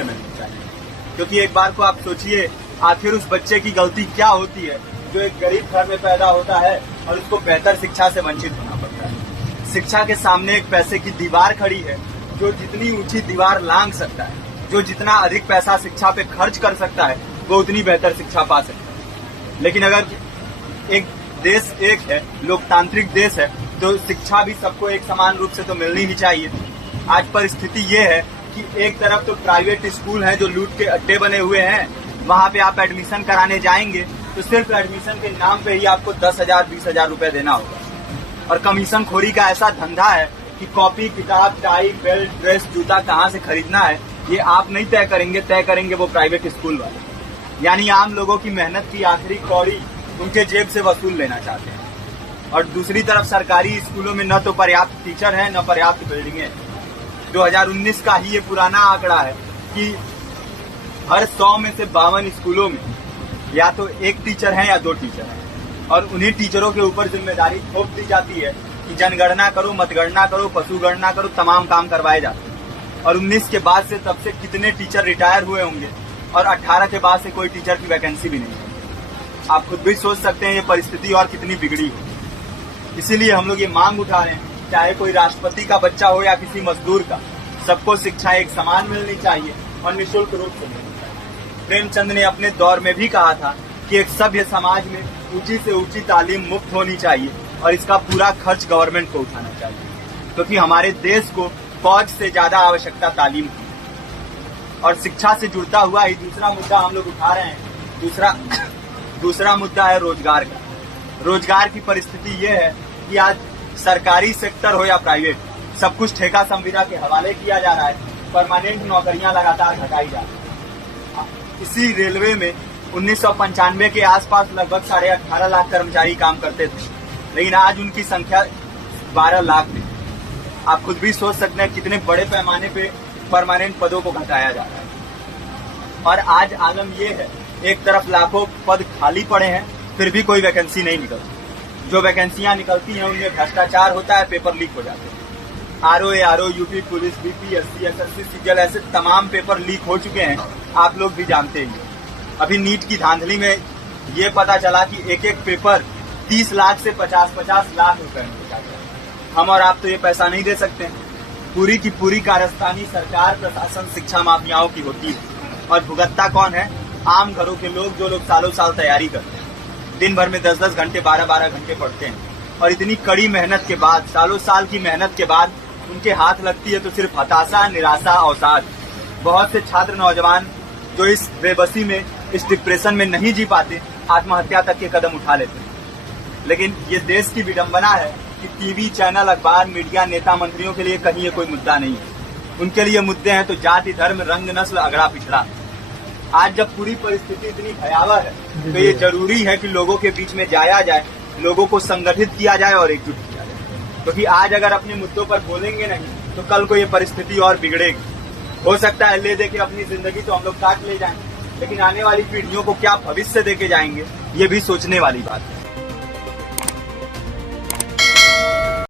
से मिलनी चाहिए। क्योंकि एक बार को आप सोचिए, आखिर उस बच्चे की गलती क्या होती है जो एक गरीब घर में पैदा होता है और उसको बेहतर शिक्षा से वंचित होना पड़ता है। शिक्षा के सामने एक पैसे की दीवार खड़ी है, जो जितनी ऊंची दीवार लांघ सकता है, जो जितना अधिक पैसा शिक्षा पे खर्च कर सकता है, वो उतनी बेहतर शिक्षा पा सकता है। लेकिन अगर एक देश एक है, लोकतांत्रिक देश है, तो शिक्षा भी सबको एक समान रूप से तो मिलनी ही चाहिए। आज परिस्थिति ये है कि एक तरफ तो प्राइवेट स्कूल हैं जो लूट के अड्डे बने हुए हैं, वहां पे आप एडमिशन कराने जाएंगे तो सिर्फ एडमिशन के नाम पे ही आपको 10,000 20,000 रुपए देना होगा। और कमीशन खोरी का ऐसा धंधा है कि कॉपी, किताब, टाई, बेल्ट, ड्रेस, जूता कहाँ से खरीदना है ये आप नहीं तय करेंगे वो प्राइवेट स्कूल वाले। यानी आम लोगों की मेहनत की आखिरी कौड़ी उनके जेब से वसूल लेना चाहते हैं। और दूसरी तरफ सरकारी स्कूलों में न तो पर्याप्त टीचर है, न पर्याप्त बिल्डिंगें हैं। 2019 का ही ये पुराना आंकड़ा है कि हर 100 में से 52 स्कूलों में या तो एक टीचर है या 2 टीचर हैं। और उन्हीं टीचरों के ऊपर जिम्मेदारी थोप दी जाती है कि जनगणना करो, मतगणना करो, पशुगणना करो, तमाम काम करवाए जाते हैं। और 19 के बाद से तब से कितने टीचर रिटायर हुए होंगे और 18 के बाद से कोई टीचर की वैकेंसी भी नहीं है। आप खुद भी सोच सकते हैं ये परिस्थिति और कितनी बिगड़ी हो। इसीलिए हम लोग ये मांग उठा रहे हैं, चाहे कोई राष्ट्रपति का बच्चा हो या किसी मजदूर का, सबको शिक्षा एक समान मिलनी चाहिए और निःशुल्क रूप से मिलनी चाहिए। प्रेमचंद ने अपने दौर में भी कहा था कि एक सभ्य समाज में ऊंची से ऊंची तालीम मुफ्त होनी चाहिए और इसका पूरा खर्च गवर्नमेंट को उठाना चाहिए, क्योंकि हमारे देश को फौज से ज्यादा आवश्यकता तालीम की। और शिक्षा से जुड़ता हुआ ही दूसरा मुद्दा हम लोग उठा रहे हैं। दूसरा मुद्दा है रोजगार का। रोजगार की परिस्थिति ये है कि आज सरकारी सेक्टर हो या प्राइवेट, सब कुछ ठेका संविदा के हवाले किया जा रहा है। परमानेंट नौकरियां लगातार घटाई जा रही है। इसी रेलवे में 1995 के आसपास लगभग 18.5 लाख कर्मचारी काम करते थे, लेकिन आज उनकी संख्या 12 लाख थी। आप खुद भी सोच सकते हैं कितने बड़े पैमाने पे परमानेंट पदों को घटाया जा रहा है। और आज आलम ये है, एक तरफ लाखों पद खाली पड़े हैं, फिर भी कोई वैकेंसी नहीं निकलती। जो वैकेंसियां निकलती हैं उनमें भ्रष्टाचार होता है, पेपर लीक हो जाते हैं। RO, UP police, BPSC, SSC, CGL, ऐसे तमाम पेपर लीक हो चुके हैं, आप लोग भी जानते हैं। अभी नीट की धांधली में ये पता चला कि एक एक पेपर 30 लाख से 50-50 लाख रुपए में बेचा गया। हम और आप तो ये पैसा नहीं दे सकते। पूरी की पूरी कारस्तानी सरकार, प्रशासन, शिक्षा माफियाओं की होती है। और भुगतता कौन है? आम घरों के लोग, जो लोग सालों साल तैयारी करते हैं, दिन भर में 10-10 घंटे, 12-12 घंटे पढ़ते हैं। और इतनी कड़ी मेहनत के बाद, सालों साल की मेहनत के बाद उनके हाथ लगती है तो सिर्फ हताशा, निराशा, अवसाद। बहुत से छात्र नौजवान जो इस बेबसी में, इस डिप्रेशन में नहीं जी पाते, आत्महत्या तक के कदम उठा लेते हैं। लेकिन ये देश की विडंबना है कि टीवी चैनल, अखबार, मीडिया, नेता, मंत्रियों के लिए कहीं ये कोई मुद्दा नहीं है। उनके लिए मुद्दे हैं तो जाति, धर्म, रंग, नस्ल, अगड़ा पिछड़ा। आज जब पूरी परिस्थिति इतनी भयावह है तो ये जरूरी है कि लोगों के बीच में जाया जाए, लोगों को संगठित किया जाए और एकजुट किया जाए। क्योंकि आज अगर अपने मुद्दों पर बोलेंगे नहीं तो कल को ये परिस्थिति और बिगड़ेगी। हो सकता है ले दे के अपनी जिंदगी तो हम लोग काट ले जाएं, लेकिन आने वाली पीढ़ियों को क्या भविष्य दे के जाएंगे, ये भी सोचने वाली बात है।